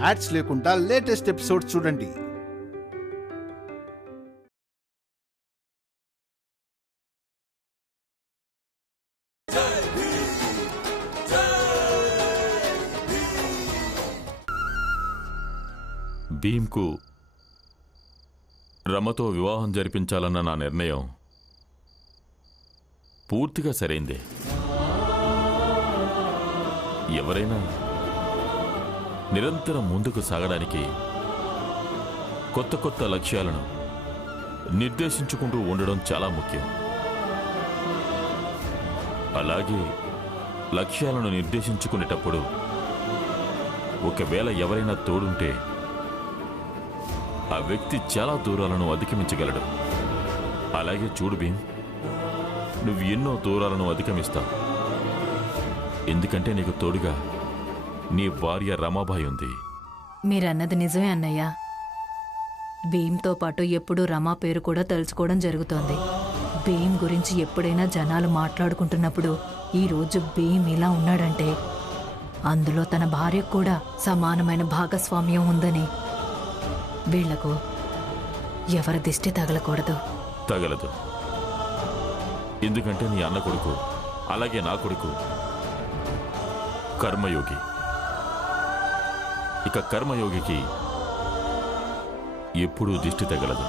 Ads లేకుండా latest episodes చూడండి. భీమ్కు రమతో వివాహం జరిపించాలన్న నా నిర్ణయం పూర్తిగా సరైందే. ఎవరైనా నిరంతరం ముందుకు సాగడానికి కొత్త కొత్త లక్ష్యాలను నిర్దేశించుకుంటూ ఉండడం చాలా ముఖ్యం. అలాగే లక్ష్యాలను నిర్దేశించుకునేటప్పుడు ఒకవేళ ఎవరైనా తోడుంటే ఆ వ్యక్తి చాలా దూరాలను అధిగమించగలడు. అలాగే చూడు భీమ్, నువ్వు ఎన్నో దూరాలను అధిగమిస్తావు. ఎందుకంటే నీకు తోడుగా నీ భార్య రమాబాయి ఉంది. మీరన్నది నిజమే అన్నయ్య. భీమ్తో పాటు ఎప్పుడూ రమా పేరు కూడా తలుచుకోవడం జరుగుతోంది. భీమ్ గురించి ఎప్పుడైనా జనాలు మాట్లాడుకుంటున్నప్పుడు ఈరోజు భీమ్ ఇలా ఉన్నాడంటే అందులో తన భార్యకు కూడా సమానమైన భాగస్వామ్యం ఉందని వీళ్లకు ఎవరి దిష్టి తగలకూడదు. తగలదు. ఎందుకంటే నీ అన్న కొడుకు అలాగే నా కొడుకు కర్మయోగి. ఇక కర్మయోగికి ఎప్పుడూ దిష్టి తగలదు.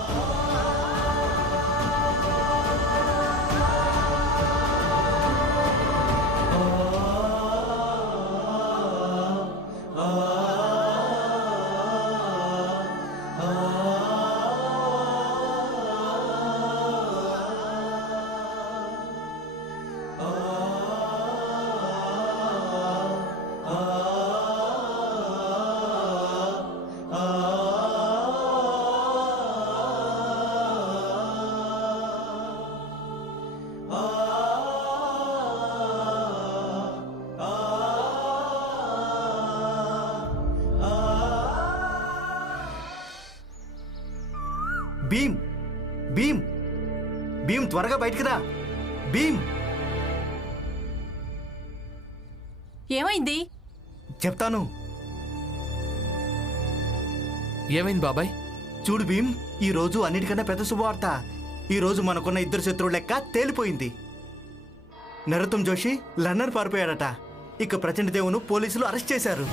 భీమ్, భీమ్, భీమ్ త్వరగా బయటికి రా. భీమ్, ఏమైంది? చెప్తాను. ఏమైంది బాబాయ్? చూడు భీమ్, ఈ రోజు అన్నిటికన్నా పెద్ద శుభవార్త. ఈ రోజు మనకున్న ఇద్దరు శత్రువుల లెక్క తేలిపోయింది. నరోత్తం జోషి లండన్ పారిపోయాడట. ఇక ప్రచండ దేవును పోలీసులు అరెస్ట్ చేశారు.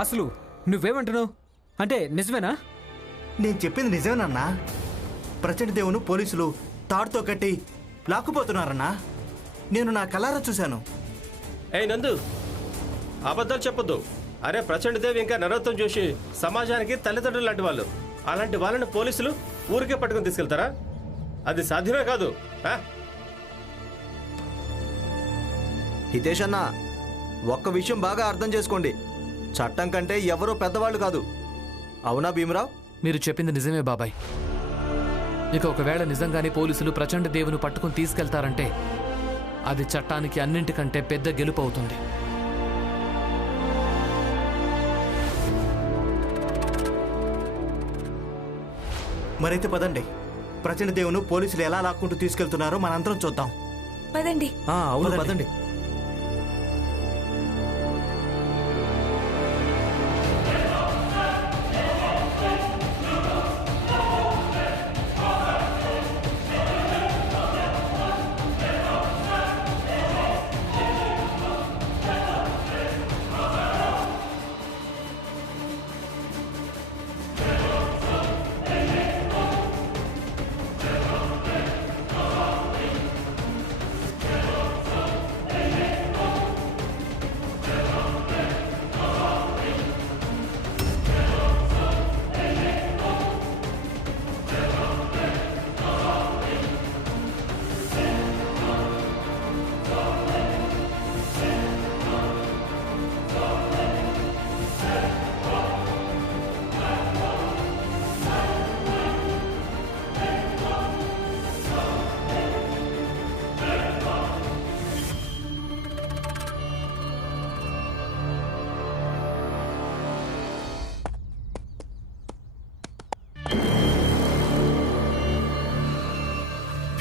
అసలు నువ్వేమంటున్నావు? అంటే నిజమేనా? నేను చెప్పింది నిజమేనన్నా. ప్రచండ దేవును పోలీసులు తాడుతో కట్టి లాక్కుపోతున్నారన్నా. నేను నా కళ్ళారా చూశాను. ఏ నందు, అబద్ధాలు చెప్పొద్దు. అరే, ప్రచండ దేవ్ ఇంకా నరోత్తం జోషి సమాజానికి తల్లిదండ్రులు లాంటి వాళ్ళు. అలాంటి వాళ్ళని పోలీసులు ఊరికే పట్టుకుని తీసుకెళ్తారా? అది సాధ్యమే కాదు. హితేష్ అన్న, ఒక్క విషయం బాగా అర్థం చేసుకోండి. చట్టం కంటే ఎవరో పెద్దవాళ్ళు కాదు. అవునా భీమరావు? మీరు చెప్పింది నిజమే బాబాయ్. ఇక ఒకవేళ నిజంగానే పోలీసులు ప్రచండ దేవుని పట్టుకుని తీసుకెళ్తారంటే అది చట్టానికి అన్నింటికంటే పెద్ద గెలుపు అవుతుంది. మరైతే పదండి, ప్రచండ దేవును పోలీసులు ఎలా లాక్కుంటూ తీసుకెళ్తున్నారో మనందరం చూద్దాం. పదండి. అవును, పదండి.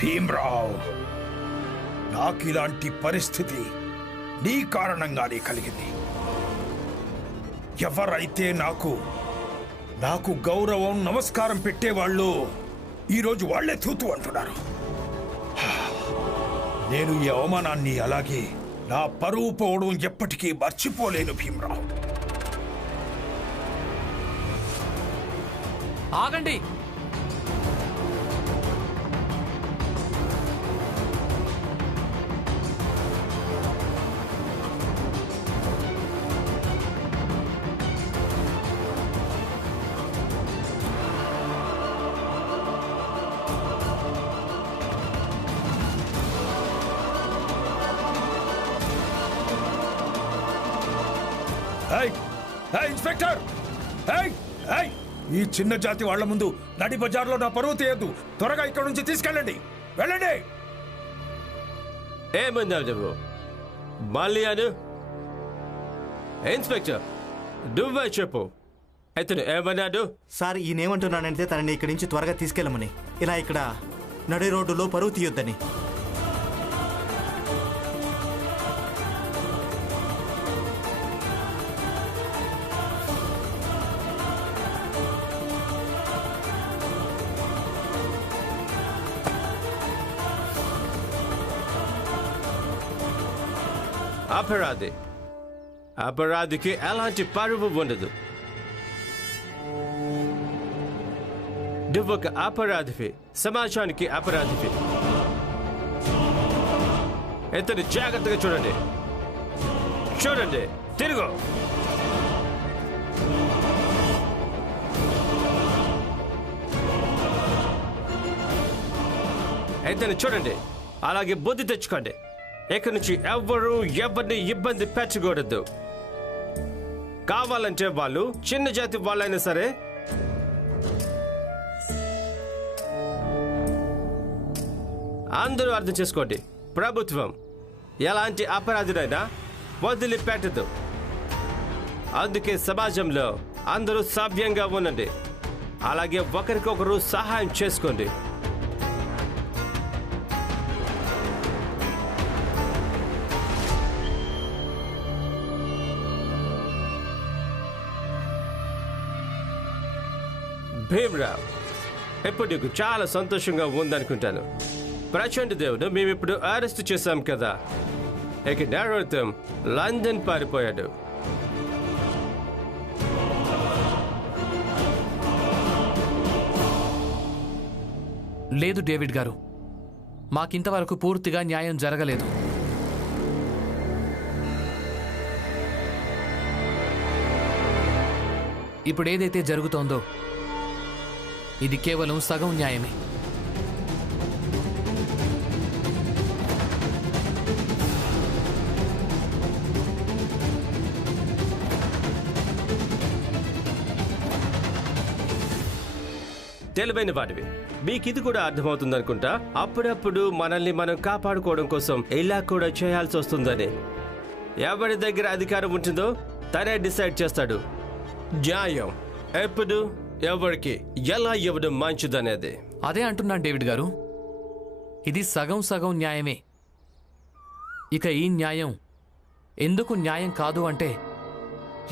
భీమ్రావ్, నాకు ఇలాంటి పరిస్థితి నీ కారణంగానే కలిగింది. ఎవరైతే నాకు గౌరవం నమస్కారం పెట్టేవాళ్ళు ఈరోజు వాళ్లే తూతు అంటున్నారు. నేను ఈ అవమానాన్ని అలాగే నా పరువు పోవడం ఎప్పటికీ మర్చిపోలేను భీమ్రావ్. ఆగండి. ఇన్స్పెక్టర్, ఈ చిన్న జాతి వాళ్ల ముందు నడి బజార్లో నా పరువు తీయద్దు. త్వరగా ఇక్కడ నుంచి తీసుకెళ్ళండి. వెళ్ళండి. ఏమన్నావు నువ్వు? మళ్ళీ అను. ఇన్స్పెక్టర్, నువ్వే చెప్పు, ఇతను ఏమన్నాడు? సార్, ఈయనేమంటున్నానంటే తనని ఇక్కడి నుంచి త్వరగా తీసుకెళ్ళమని, ఇలా ఇక్కడ నడి రోడ్డులో పరువు తీయొద్దని. అపరాధికి ఎలాంటి పరువు ఉండదు. నువ్వు ఒక అపరాధివి, సమాజానికి అపరాధివి. ఇతను జాగ్రత్తగా చూడండి. తిరుగు. ఇతను చూడండి, అలాగే బుద్ధి తెచ్చుకోండి. ఇక్కడి నుంచి ఎవరిని ఇబ్బంది పెట్టకూడదు. కావాలంటే వాళ్ళు చిన్న జాతి వాళ్ళైనా సరే అందరూ అర్థం చేసుకోండి, ప్రభుత్వం ఎలాంటి అపరాధులైనా వదిలిపెట్టదు. అందుకే సమాజంలో అందరూ సభ్యంగా ఉండండి, అలాగే ఒకరికొకరు సహాయం చేసుకోండి. భీమ్రావ్, ఇప్పుడు నీకు చాలా సంతోషంగా ఉందనుకుంటాను. ప్రచండ దేవుడు మేమిప్పుడు అరెస్ట్ చేశాం కదా. ఇక నరోత్తం లండన్ పారిపోయాడు. లేదు డేవిడ్ గారు, మాకింతవరకు పూర్తిగా న్యాయం జరగలేదు. ఇప్పుడు ఏదైతే జరుగుతోందో ఇది కేవలం సగం న్యాయమే. తెలివైన వాడివి, మీకు ఇది కూడా అర్థమవుతుంది అనుకుంటా. అప్పుడప్పుడు మనల్ని మనం కాపాడుకోవడం కోసం ఇలా కూడా చేయాల్సి వస్తుందని. ఎవరి దగ్గర అధికారం ఉంటుందో తనే డిసైడ్ చేస్తాడు న్యాయం ఎప్పుడు ఎవరికి ఎలా ఇవ్వడం మంచిదనేది. అదే అంటున్నాను డేవిడ్ గారు, ఇది సగం సగం న్యాయమే. ఇక ఈ న్యాయం ఎందుకు న్యాయం కాదు అంటే,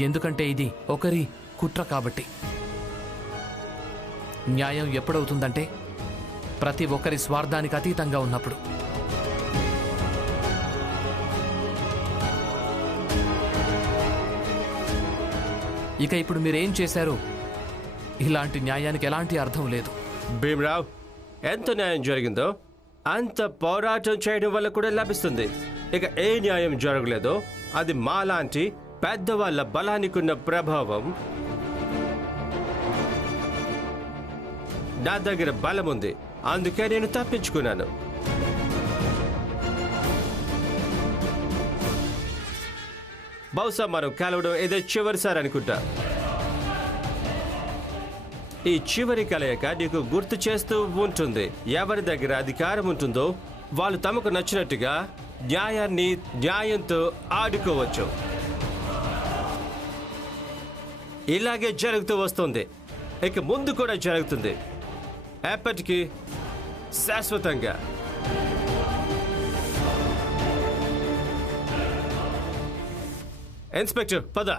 ఎందుకంటే ఇది ఒకరి కుట్ర కాబట్టి. న్యాయం ఎప్పుడవుతుందంటే ప్రతి ఒక్కరి స్వార్థానికి అతీతంగా ఉన్నప్పుడు. ఇక ఇప్పుడు మీరేం చేశారో ఇలాంటి న్యాయానికి ఎలాంటి అర్థం లేదు. భీమ్రావ్, ఎంత న్యాయం జరిగిందో అంత పోరాటం చేయడం వల్ల కూడా లభిస్తుంది. ఇక ఏ న్యాయం జరగలేదో అది మాలాంటి పెద్దవాళ్ళ బలానికి ఉన్న ప్రభావం. నా దగ్గర బలం ఉంది, అందుకే నేను తప్పించుకున్నాను. బహుశా మనం కలవడం ఏదో చివరిసారి అనుకుంటా. ఈ చివరి కలయిక నీకు గుర్తు చేస్తూ ఉంటుంది, ఎవరి దగ్గర అధికారం ఉంటుందో వాళ్ళు తమకు నచ్చినట్టుగా న్యాయంతో ఆడుకోవచ్చు. ఇలాగే జరుగుతూ వస్తుంది, ఇక ముందు కూడా జరుగుతుంది, ఎప్పటికీ శాశ్వతంగా. ఇన్స్పెక్టర్ పద.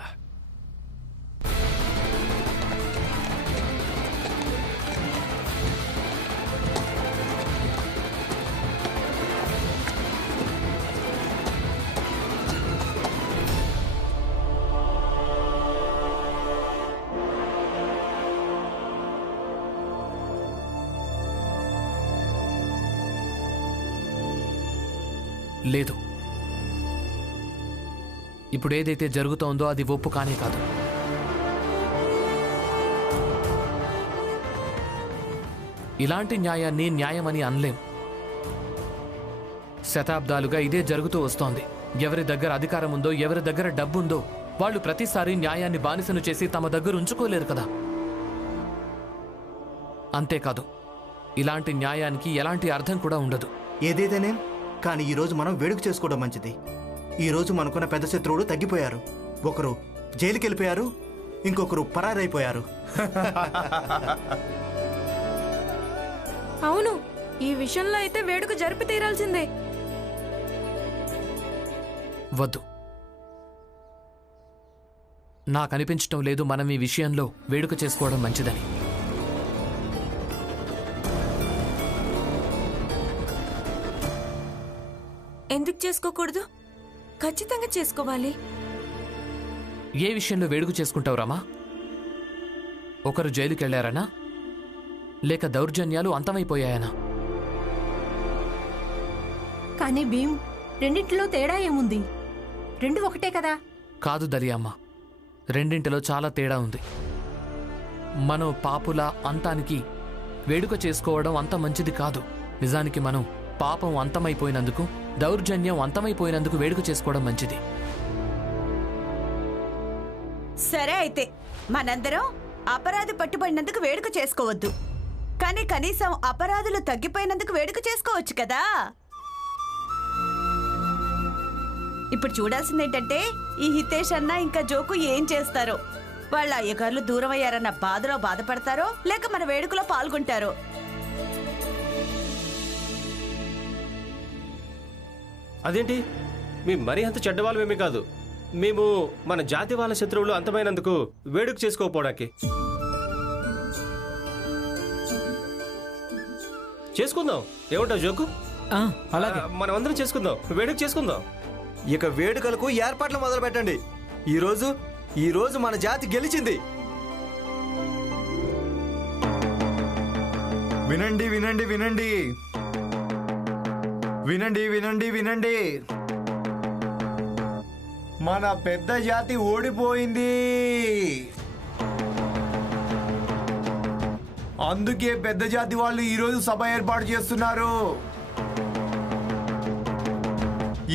లేదు, ఇప్పుడు ఏదైతే జరుగుతోందో అది ఒప్పు కానే కాదు. ఇలాంటి న్యాయాన్ని న్యాయమని అనలేం. శతాబ్దాలుగా ఇదే జరుగుతూ వస్తోంది. ఎవరి దగ్గర అధికారం ఉందో, ఎవరి దగ్గర డబ్బుందో వాళ్ళు ప్రతిసారి న్యాయాన్ని బానిసను చేసి తమ దగ్గర ఉంచుకోలేరు కదా. అంతేకాదు, ఇలాంటి న్యాయానికి ఎలాంటి అర్థం కూడా ఉండదు. ఏదేదైనా కానీ ఈరోజు మనం వేడుక చేసుకోవడం మంచిది. ఈరోజు మనకున్న పెద్ద శత్రువులు తగ్గిపోయారు. ఒకరు జైలుకి వెళ్ళిపోయారు, ఇంకొకరు పరారైపోయారు. అవును, ఈ విషయంలో అయితే వేడుక జరిపి తీరాల్సిందే. వద్దు, నాకనిపించటం లేదు మనం ఈ విషయంలో వేడుక చేసుకోవడం మంచిదని. ఎందుకు చేసుకోకూడదు? ఖచ్చితంగా చేసుకోవాలి. ఏ విషయంలో వేడుక చేసుకుంటావు రామా? ఒకరు జైలుకెళ్లారనా, లేక దౌర్జన్యాలు అంతమైపోయాయనా? కానీ భీమ్, రెండింటిలో తేడా ఏముంది? రెండు ఒకటే కదా. కాదు దరియమ్మ, రెండింటిలో చాలా తేడా ఉంది. మనం పాపుల అంతానికి వేడుక చేసుకోవడం అంత మంచిది కాదు. నిజానికి మనం పాపం అంతమైపోయినందుకు, దౌర్జన్యం అంతమైపోయినందుకు వేడుక చేసుకోవడం మంచిది. సరే, అయితే మనందరం అపరాధి పట్టుబడినందుకు వేడుక చేసుకోవద్దు, కానీ కనీసం అపరాధులు తగ్గిపోయినందుకు వేడుక చేసుకోవచ్చు కదా. ఇప్పుడు చూడాల్సింది ఏంటంటే ఈ హితేష్ అన్న ఇంకా జోకు ఏం చేస్తారో. వాళ్ళ అయ్యగారులు దూరం అయ్యారన్న బాధలో బాధపడతారో, లేక మన వేడుకలో పాల్గొంటారో. అదేంటి, మేము మరీ అంత చెడ్డవాళ్ళమేమీ కాదు. మేము మన జాతి వాళ్ళ శత్రువులు అంతమైనందుకు వేడుక చేసుకోకపోవడానికి చేసుకుందాం. ఏమంటావు జోకు? అలాగే మనమందరం చేసుకుందాం, వేడుక చేసుకుందాం. ఇక వేడుకలకు ఏర్పాట్లు మొదలు పెట్టండి. ఈరోజు మన జాతి గెలిచింది. వినండి వినండి వినండి వినండి వినండి వినండి మన పెద్ద జాతి ఓడిపోయింది. అందుకే పెద్ద జాతి వాళ్ళు ఈరోజు సభ ఏర్పాటు చేస్తున్నారు.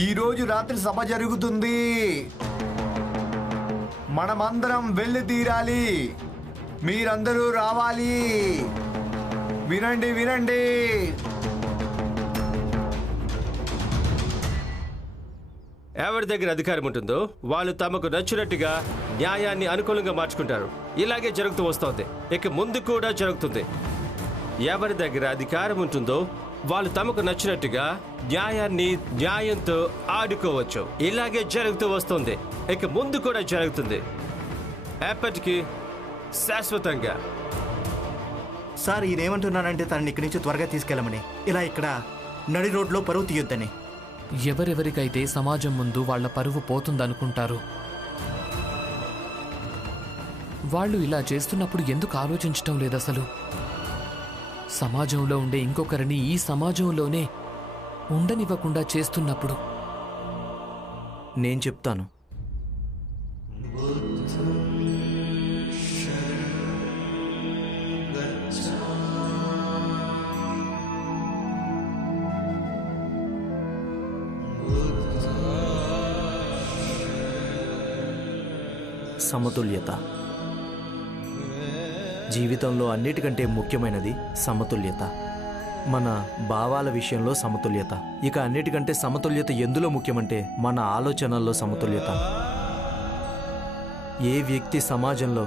ఈరోజు రాత్రి సభ జరుగుతుంది. మనమందరం వెళ్ళి తీరాలి. మీరందరూ రావాలి. వినండి వినండి. ఎవరి దగ్గర అధికారం ఉంటుందో వాళ్ళు తమకు నచ్చినట్టుగా న్యాయాన్ని అనుకూలంగా మార్చుకుంటారు. ఇలాగే జరుగుతూ వస్తోంది, ఇక ముందు కూడా జరుగుతుంది. ఎవరి దగ్గర అధికారం ఉంటుందో వాళ్ళు తమకు నచ్చినట్టుగా న్యాయాన్ని న్యాయంతో ఆడుకోవచ్చు. ఇలాగే జరుగుతూ వస్తుంది, ఇక ముందు కూడా జరుగుతుంది, ఎప్పటికీ శాశ్వతంగా. సార్, ఈయనేమంటున్నానంటే తనని ఇక్కడి నుంచి త్వరగా తీసుకెళ్ళమని, ఇలా ఇక్కడ నడి రోడ్లో పరువు తీయొద్దని. ఎవరెవరికైతే సమాజం ముందు వాళ్ల పరువు పోతుందనుకుంటారు వాళ్ళు ఇలా చేస్తున్నప్పుడు ఎందుకు ఆలోచించటం లేదసలు? సమాజంలో ఉండే ఇంకొకరిని ఈ సమాజంలోనే ఉండనివ్వకుండా చేస్తున్నప్పుడు. నేను చెప్తాను. సమతుల్యత. జీవితంలో అన్నిటికంటే ముఖ్యమైనది సమతుల్యత. మన భావాల విషయంలో సమతుల్యత. ఇక అన్నిటికంటే సమతుల్యత ఎందులో ముఖ్యమంటే మన ఆలోచనల్లో సమతుల్యత. ఏ వ్యక్తి సమాజంలో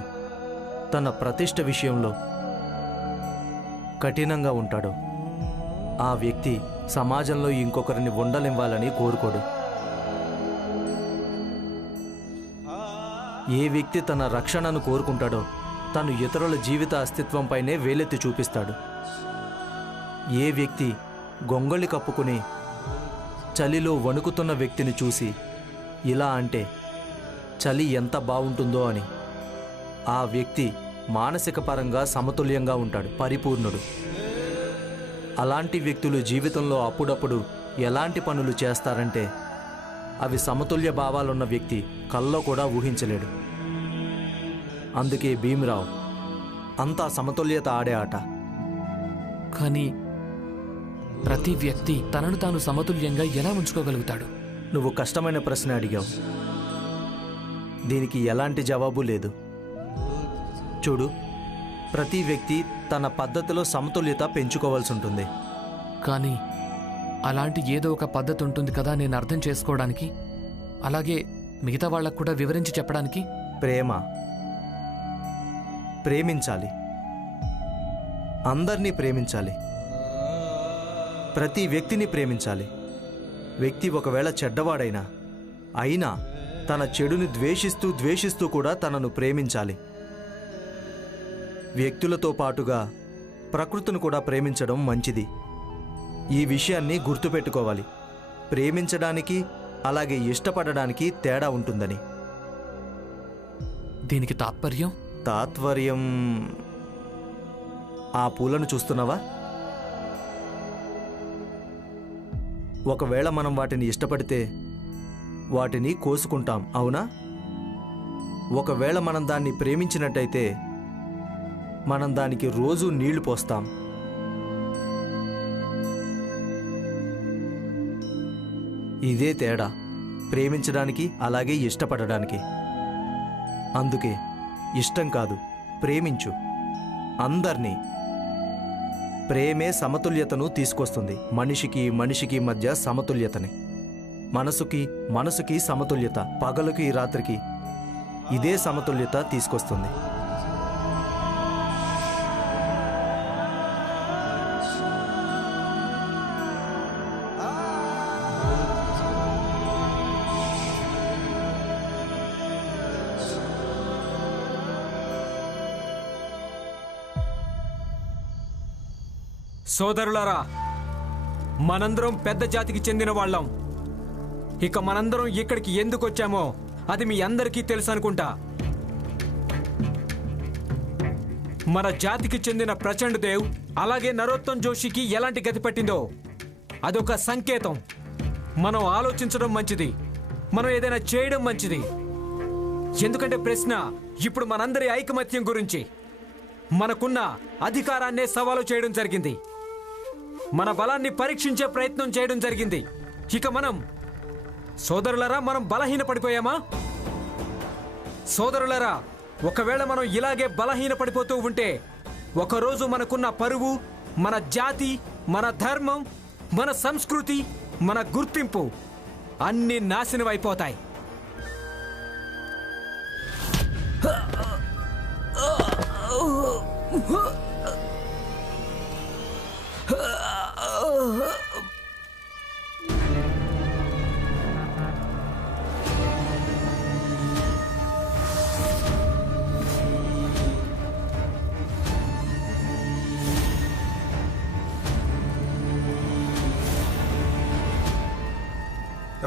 తన ప్రతిష్ట విషయంలో కఠినంగా ఉంటాడో ఆ వ్యక్తి సమాజంలో ఇంకొకరిని ఉండనివ్వాలని కోరుకోడు. ఏ వ్యక్తి తన రక్షణను కోరుకుంటాడో తను ఇతరుల జీవిత అస్తిత్వంపైనే వేలెత్తి చూపిస్తాడు. ఏ వ్యక్తి గొంగళి కప్పుకుని చలిలో వణుకుతున్న వ్యక్తిని చూసి ఇలా అంటే చలి ఎంత బాగుంటుందో అని, ఆ వ్యక్తి మానసిక పరంగా సమతుల్యంగా ఉంటాడు, పరిపూర్ణుడు. అలాంటి వ్యక్తులు జీవితంలో అప్పుడప్పుడు ఎలాంటి పనులు చేస్తారంటే అవి సమతుల్య భావాలున్న వ్యక్తి కల్లో కూడా ఊహించలేడు. అందుకే భీమ్రావ్ అంతా సమతుల్యత ఆడే ఆట. కానీ ప్రతి వ్యక్తి తనను తాను సమతుల్యంగా ఎలా ఉంచుకోగలుగుతాడు? నువ్వు కష్టమైన ప్రశ్న అడిగావు. దీనికి ఎలాంటి జవాబు లేదు. చూడు, ప్రతి వ్యక్తి తన పద్ధతిలో సమతుల్యత పెంచుకోవాల్సి ఉంటుంది. కానీ అలాంటి ఏదో ఒక పద్ధతి ఉంటుంది కదా నేను అర్థం చేసుకోవడానికి, అలాగే మిగతా వాళ్ళకు కూడా వివరించి చెప్పడానికి. ప్రేమించాలి, అందరినీ ప్రేమించాలి, ప్రతి వ్యక్తిని ప్రేమించాలి. వ్యక్తి ఒకవేళ చెడ్డవాడైనా అయినా తన చెడుని ద్వేషిస్తూ కూడా తనను ప్రేమించాలి. వ్యక్తులతో పాటుగా ప్రకృతిని కూడా ప్రేమించడం మంచిది. ఈ విషయాన్ని గుర్తుపెట్టుకోవాలి. ప్రేమించడానికి అలాగే ఇష్టపడడానికి తేడా ఉంటుందని. దీనికి తాత్పర్యం ఆ పూలను చూస్తున్నావా? ఒకవేళ మనం వాటిని ఇష్టపడితే వాటిని కోసుకుంటాం, అవునా? ఒకవేళ మనం దాన్ని ప్రేమించినట్టయితే మనం దానికి రోజు నీళ్లు పోస్తాం. ఇదే తేడా ప్రేమించడానికి అలాగే ఇష్టపడడానికి. అందుకే ఇష్టం కాదు, ప్రేమించు అందర్నీ. ప్రేమే సమతుల్యతను తీసుకొస్తుంది. మనిషికి మధ్య సమతుల్యతని, మనసుకి సమతుల్యత, పగలుకి రాత్రికి ఇదే సమతుల్యత తీసుకొస్తుంది. సోదరులారా, మనందరం పెద్ద జాతికి చెందిన వాళ్ళం. ఇక మనందరం ఇక్కడికి ఎందుకు వచ్చామో అది మీ అందరికీ తెలుసు అనుకుంటా. మన జాతికి చెందిన ప్రచండ్ దేవ్ అలాగే నరోత్తమ్ జోషికి ఎలాంటి గతి పట్టిందో అదొక సంకేతం. మనం ఆలోచించడం మంచిది, మనం ఏదైనా చేయడం మంచిది. ఎందుకంటే ప్రశ్న ఇప్పుడు మనందరి ఐకమత్యం గురించి. మనకున్న అధికారాన్నే సవాలు చేయడం జరిగింది, మన బలాన్ని పరీక్షించే ప్రయత్నం చేయడం జరిగింది. ఇక సోదరులరా, మనం బలహీన పడిపోయామా? సోదరులరా, ఒకవేళ మనం ఇలాగే బలహీన పడిపోతూ ఉంటే ఒకరోజు మనకున్న పరువు, మన జాతి, మన ధర్మం, మన సంస్కృతి, మన గుర్తింపు అన్నీ నాశనం అయిపోతాయి.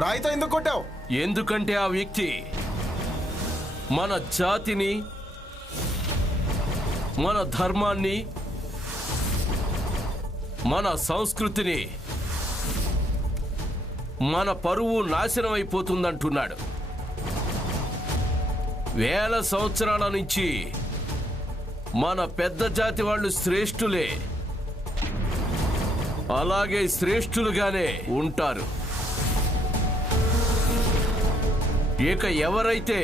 రాయితో ఎందుకు కొట్టావు? ఎందుకంటే ఆ వ్యక్తి మన జాతిని, మన ధర్మాన్ని, మన సంస్కృతిని, మన పరువు నాశనం అయిపోతుందంటున్నాడు. వేల సంవత్సరాల నుంచి మన పెద్ద జాతి వాళ్ళు శ్రేష్ఠులే, అలాగే శ్రేష్ఠులుగానే ఉంటారు. ఇక ఎవరైతే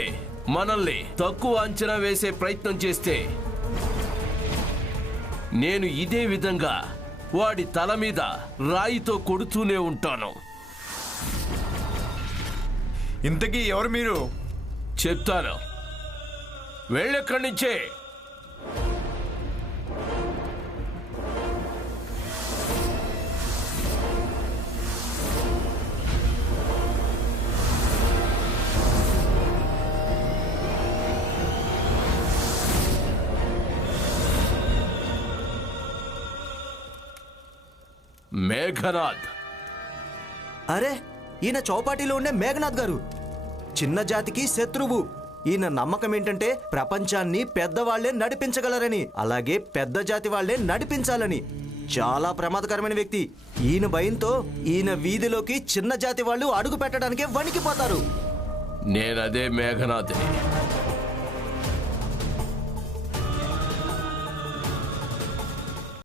మనల్ని తక్కువ అంచనా వేసే ప్రయత్నం చేస్తే నేను ఇదే విధంగా వాడి తల మీద రాయితో కొడుతూనే ఉంటాను. ఇంతకీ ఎవరు మీరు? చెప్తాను, వెళ్ళెక్కడి నుంచే. మేఘనాథ్. అరే, ఈయన చౌపాటీలో ఉండే మేఘనాథ్ గారు చిన్న జాతికి శత్రువు. ఈయన నమ్మకం ఏంటంటే ప్రపంచాన్ని పెద్దవాళ్లే నడిపించగలరని, అలాగే పెద్ద జాతి వాళ్లే నడిపించాలని. చాలా ప్రమాదకరమైన వ్యక్తి. ఈయన భయంతో ఈయన వీధిలోకి చిన్న జాతి వాళ్ళు అడుగు పెట్టడానికే వణికిపోతారు. నేనదే మేఘనాథ్ని.